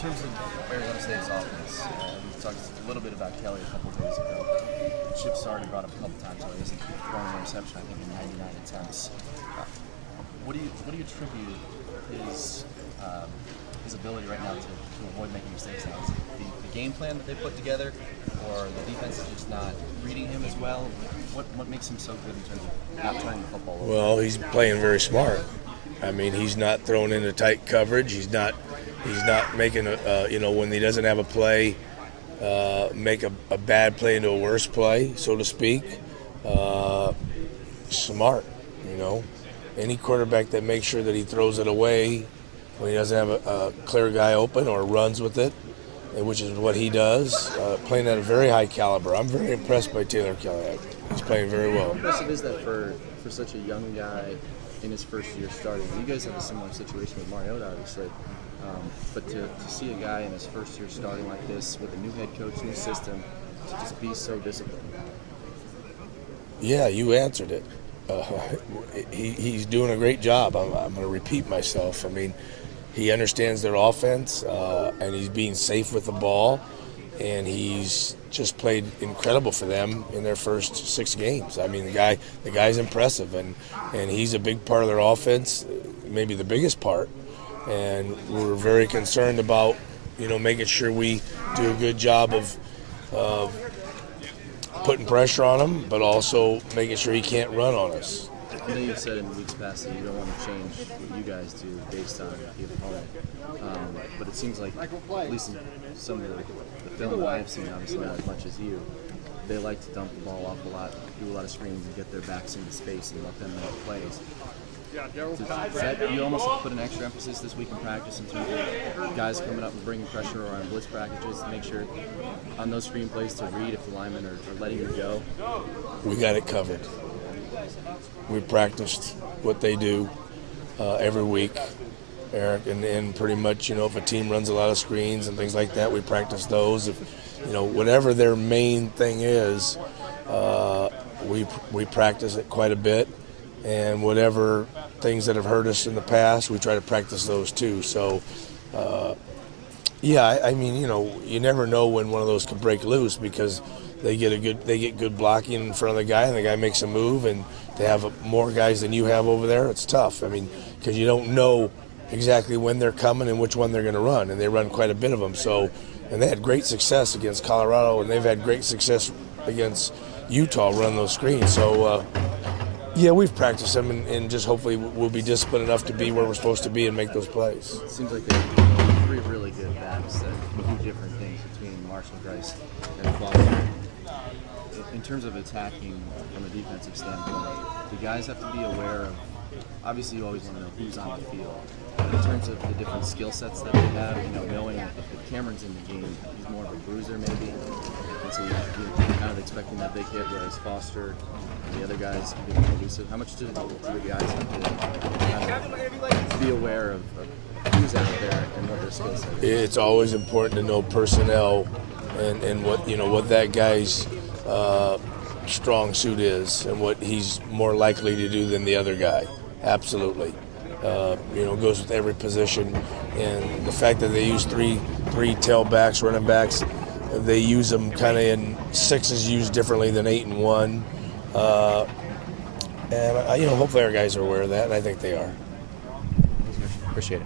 terms of Arizona State's offense, we talked a little bit about Kelly a couple days ago. Chip already brought up a couple times, so he hasn't thrown an interception, I think, in 99 attempts. What do you attribute his ability right now to avoid making mistakes now? Is it the game plan that they put together, or the defense is just not reading him as well? What makes him so good in terms of not turning the football over? Well, he's playing very smart. I mean, he's not thrown into tight coverage. He's not making when he doesn't have a play, make a bad play into a worse play, so to speak. Smart, Any quarterback that makes sure that he throws it away when he doesn't have a clear guy open or runs with it, which is what he does, playing at a very high caliber. I'm very impressed by Taylor Kelly. He's playing very well. How impressive is that for such a young guy in his first year starting? You guys have a similar situation with Marion, obviously. But to see a guy in his first year starting like this with a new head coach, new system, to just be so disciplined. Yeah, you answered it. He's doing a great job. I'm going to repeat myself. I mean, he understands their offense, and he's being safe with the ball, and he's just played incredible for them in their first 6 games. I mean, the guy's impressive, and he's a big part of their offense, maybe the biggest part. And we're very concerned about, making sure we do a good job of putting pressure on him, but also making sure he can't run on us. I know you've said in weeks past that you don't want to change what you guys do based on the opponent, but it seems like, at least in some of the film that I've seen, obviously not as much as you, they like to dump the ball off a lot, do a lot of screens, and get their backs into space and let them make plays. You almost put an extra emphasis this week in practice in terms of guys coming up and bringing pressure or on blitz practices to make sure on those screen plays to read if the linemen are letting you go? We got it covered. We practiced what they do every week, Eric, and pretty much, if a team runs a lot of screens and things like that, we practice those. If whatever their main thing is, we practice it quite a bit. And whatever things that have hurt us in the past, we try to practice those too. So, I mean, you never know when one of those could break loose because they get good blocking in front of the guy, and the guy makes a move, and they have more guys than you have over there. It's tough. I mean, because you don't know exactly when they're coming and which one they're going to run, and they run quite a bit of them. So, and they had great success against Colorado, and they've had great success against Utah running those screens. So. Yeah, we've practiced them, and just hopefully we'll be disciplined enough to be where we're supposed to be and make those plays. It seems like there are 3 really good backs that can do different things between Marion Grice and Foster. In terms of attacking from a defensive standpoint, the guys have to be aware of, obviously you always want to know who's on the field, but in terms of the different skill sets that they have, knowing if Cameron's in the game, he's more of a bruiser maybe, and so you're kind of expecting that big hit, whereas Foster and the other guys can be more elusive. How much do the guys have to be aware of who's out there and what their skill set is? It's always important to know personnel and what that guy's strong suit is and what he's more likely to do than the other guy. Absolutely. Goes with every position. And the fact that they use three tailbacks, running backs, they use them kind of in 6 is used differently than 8 and 1. And hopefully our guys are aware of that, and I think they are. Appreciate it.